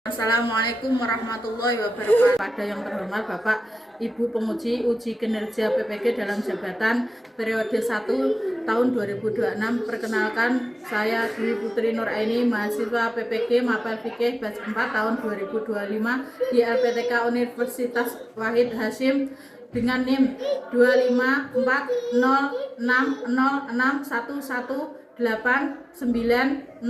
Assalamualaikum warahmatullahi wabarakatuh. Pada yang terhormat Bapak Ibu penguji uji kinerja PPG dalam jabatan periode 1 tahun 2026. Perkenalkan, saya Dwi Putri Nur Aini, mahasiswa PPG Mapel Fikih batch 4 tahun 2025 di LPTK Universitas Wahid Hasyim dengan NIM 25406061189.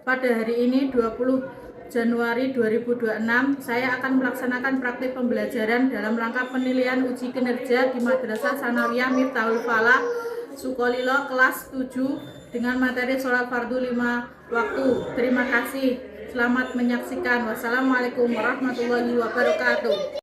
Pada hari ini 20 Januari 2026, saya akan melaksanakan praktik pembelajaran dalam rangka penilaian uji kinerja di Madrasah Sanawiyah Miftahul Falah Sukolilo kelas 7 dengan materi sholat fardu 5 waktu. Terima kasih. Selamat menyaksikan. Wassalamualaikum warahmatullahi wabarakatuh.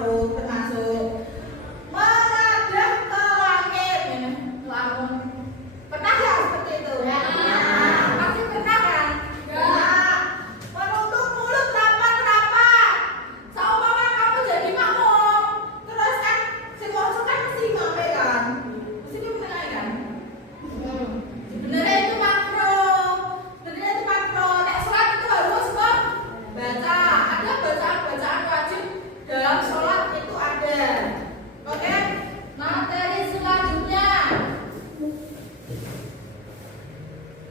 makhluk termasuk menghadap ke langit. Lamun pernah ya seperti itu? Ya. Pasti pernah kan? Ya. Menutup mulut rapat-rapat. Seumpama kamu jadi makmum, terus kan si masuk kan mesti ngombe kan? Mesti dimulai kan? Sebenarnya itu makro. Nek sholat itu harus baca. Ada bacaan-bacaan wajib dalam sholat itu ada. Oke? Materi selanjutnya.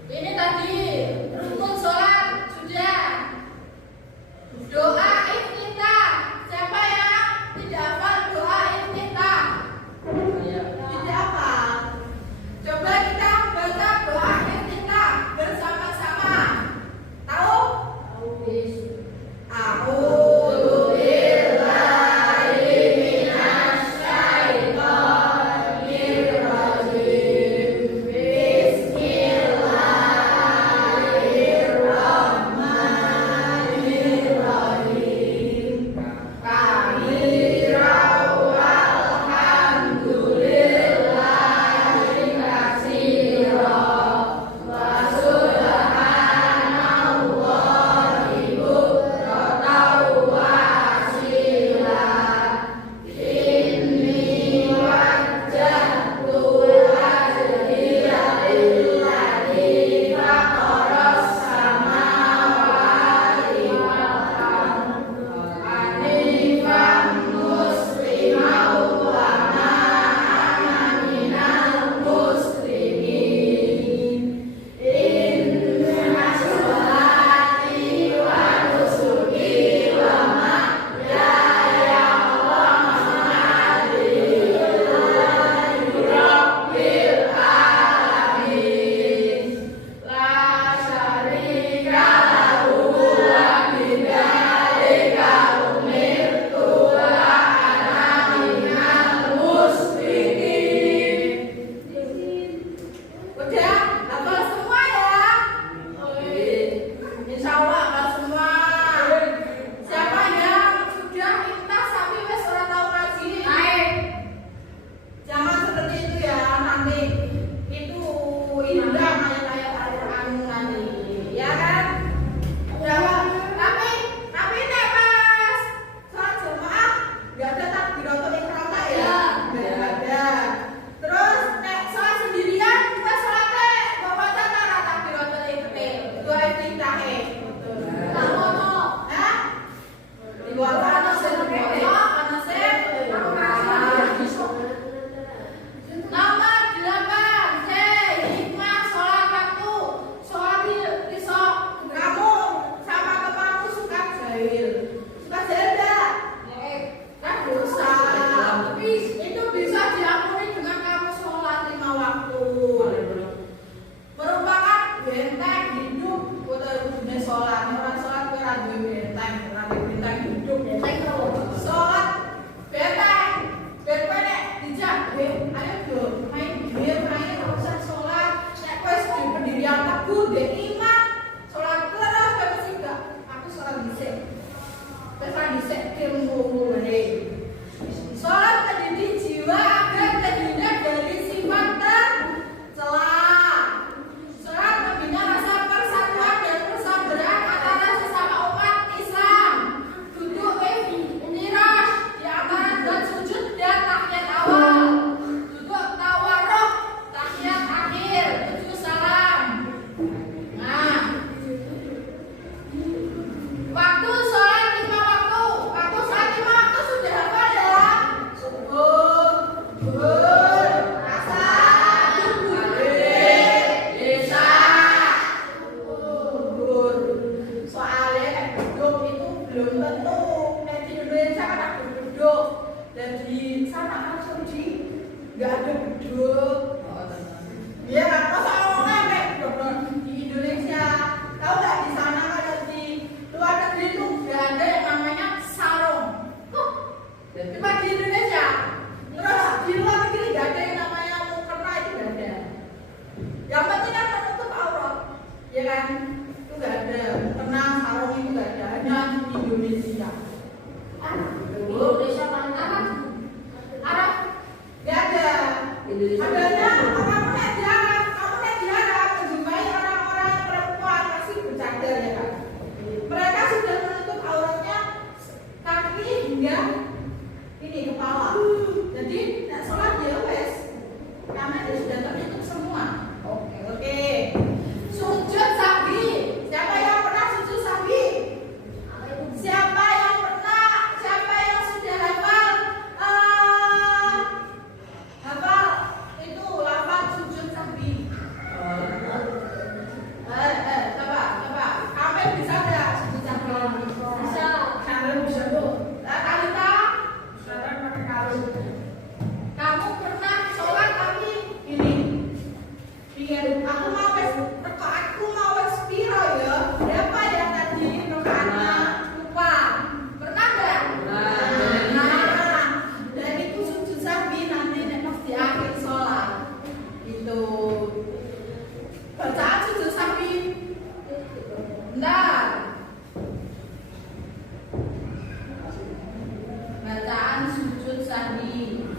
Ini tadi rukun sholat sudah. Doa iftitah. Siapa yang tidak hafal doa iftitah? Tidak hafal. Coba kita baca doa iftitah bersama-sama. Tahu? A'udzu billahi minasy syaithanir rajim. Bismillahirrahmanirrahim. Kabiran walhamdulillahi katsiran wa subhanallahi bukratan wa asila. Inni wajjahtu wajhiya lilladzi fataras samawati wal ardh hanifan musliman wa ma ana minal muslimin. Inna sholati wa nusuki wa mahyaya wa mamati lillahi rabbil alamin. La syarika lahu wa bidzalika umirtu wa ana minal musyrikin. Udah hafal semua ya? Insya Allah hafal semua. Siapa yang sudah lintas sampai wes ora tahu ngaji? Naik. Jangan seperti itu ya, nanti itu indah ayat-ayat Al-Quran nanti, ya kan? Udah, tapi nek pas sholat jemaah nggak ada takbiratul ihram ya? Nggak ada. Terus nek sholat sendirian kita sholatnya bapak cara takbiratul ihram, dua iftitah. Tak ngono, hah? Dua kali Nomor 8, hikmah sholat waktu. Sholat iso kamu sama temanku suka jahil. Suka jahil enggak? Kan dosa. Tapi itu bisa diampuni dengan kamu sholat 5 waktu. Merupakan benteng hidup buat dunia sholat. Orang sholat ora duwe benteng, ora duwe benteng hidup. Sholat benteng. Benteng nek dijaga, ayo do main game, main ora usah sholat. Nek wis di pendirian teguh ndek iman, sholat terus kan mesti enggak. Aku sholat dhisik. Wis ra dhisik ilmu wae. Sholat mendidik jiwa agar terhindar dari sifat tercela. Sholat membina rasa persatuan dan persaudaraan antara sesama umat Islam. Duduk inirash di antara dan sujud dan tahiyat awal. Duduk tawarruk tahiyat akhir. Tujuh salam. Nah, waktu sholat 5 waktu. Waktu sholat 5 waktu sudah hafal ya? Subuh, zuhur, asar, maghrib, isya. Zuhur. Soalnya nek duduk itu belum tentu. Nek di Indonesia kan ada duduk. Dan di sana Arab Saudi nggak ada duduk. Iya, masa orang nek di Indonesia. Tahu nggak di sana kalau di luar negeri itu nggak ada yang namanya sarung. Cuma di Indonesia. Terus di luar negeri nggak ada yang namanya mukena, itu nggak ada. Yang penting kan menutup aurat, ya kan? Itu nggak ada. Mukena, sarung itu nggak ada. Hanya di Indonesia. Indonesia Sandi.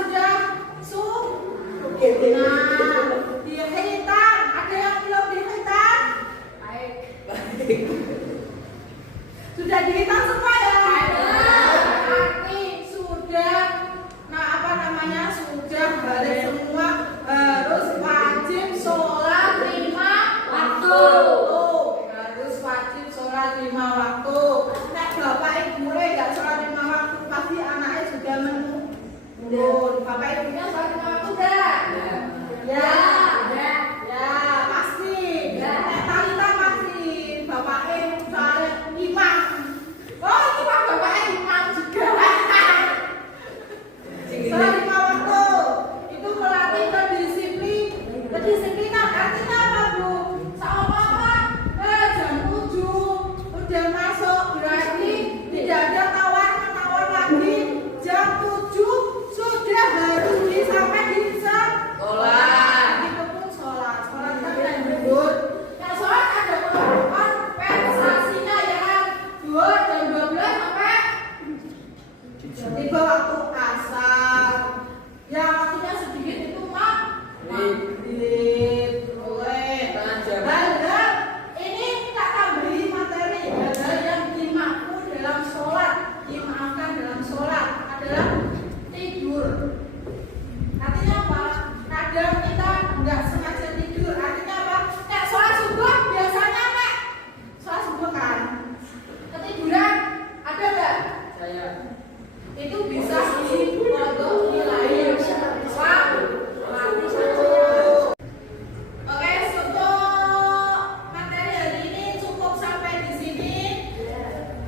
Sudah waktu asar. Yang waktunya sedikit itu maghrib. Boleh. Dan ini kita akan beri materi hal yang dimaafkan dalam sholat. Dimaafkan dalam sholat adalah tidur. Artinya apa? Kadang kita nggak sengaja tidur. Artinya apa? Kayak sholat subuh biasanya nek sholat subuh kan ketiduran, ada nggak? Saya. Itu bisa dikodok nilai waktu. Oke, untuk materi hari ini cukup sampai di sini.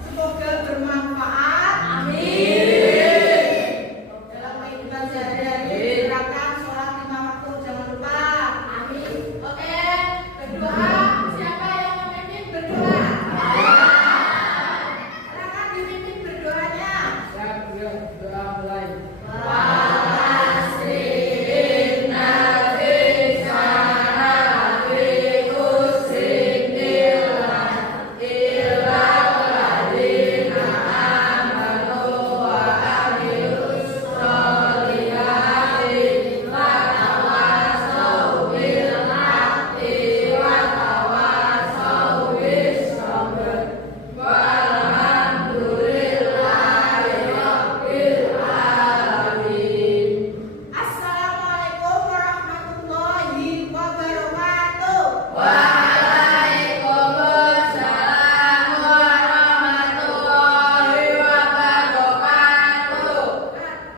Semoga bermanfaat. Amin. Dalam kehidupan sehari-hari terapkan sholat 5 waktu, jangan lupa. Amin. Oke, berdoa. Siapa yang memimpin berdoa? Silakan dipimpin berdoanya. Siap, doa mulai.